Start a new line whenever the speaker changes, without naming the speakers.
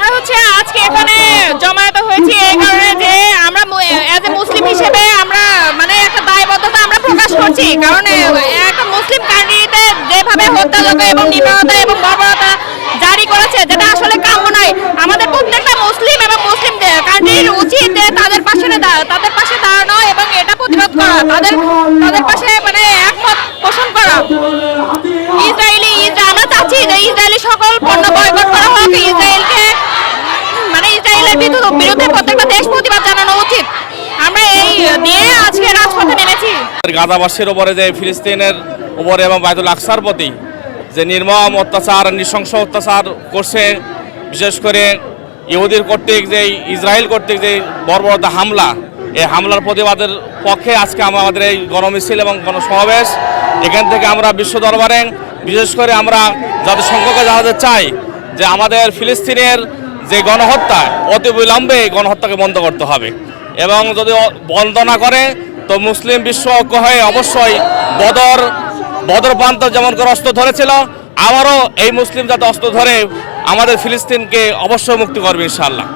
আমরা হচ্ছে, আজকে এখানে জমায়েত হয়েছি এই কারণে যে আমরা অ্যাজ এ মুসলিম হিসেবে আমরা মানে একটা দায়বদ্ধতা আমরা প্রকাশ করছি। কারণ একটা মুসলিম কান্ট্রিতে যেভাবে হত্যাযজ্ঞ এবং নির্ভরতা এবং বর্বরতা জারি করেছে, যেটা আসলে কাম্য নয়। আমাদের প্রত্যেকটা মুসলিম এবং মুসলিম কান্ট্রির উচিত তাদের পাশে তাদের পাশে দাঁড়ানো এবং এটা প্রতিরোধ করা, তাদের তাদের পাশে মানে একমত পোষণ করা। ইসরায়েলি ইসরা- আমরা চাচ্ছি যে ইসরায়েলি সকল পণ্য বিরুদ্ধে প্রত্যেকটা দেশ প্রতিবাদ জানানো উচিত। আমরা এই নিয়ে আজকে রাজপথে নেমেছি।
গাজাবাসীর যে ফিলিস্তিনের উপরে এবং বাইতুল আকসার প্রতি যে নির্মম অত্যাচার, নৃশংস অত্যাচার করছে, বিশেষ করে ইহুদির কর্তৃক যে, ইসরায়েল কর্তৃক যে বর্বরতা হামলা, এই হামলার প্রতিবাদের পক্ষে আজকে আমাদের এই গণমিছিল এবং গণসমাবেশ, এখান থেকে আমরা বিশ্ব দরবারে, বিশেষ করে আমরা জাতিসংঘকে জানাতে চাই যে আমাদের ফিলিস্তিনের যে গণহত্যা অতি বিলম্বে এই গণহত্যাকে বন্ধ করতে হবে। এবং যদি বন্ধ না করে, তো মুসলিম বিশ্ব ঐক্য হয়ে অবশ্যই বদর বদর প্রান্ত যেমন করে অস্ত্র ধরেছিল আবারও এই মুসলিম যাতে অস্ত্র ধরে আমাদের ফিলিস্তিনকে অবশ্যই মুক্তি করবে ইনশাআল্লাহ।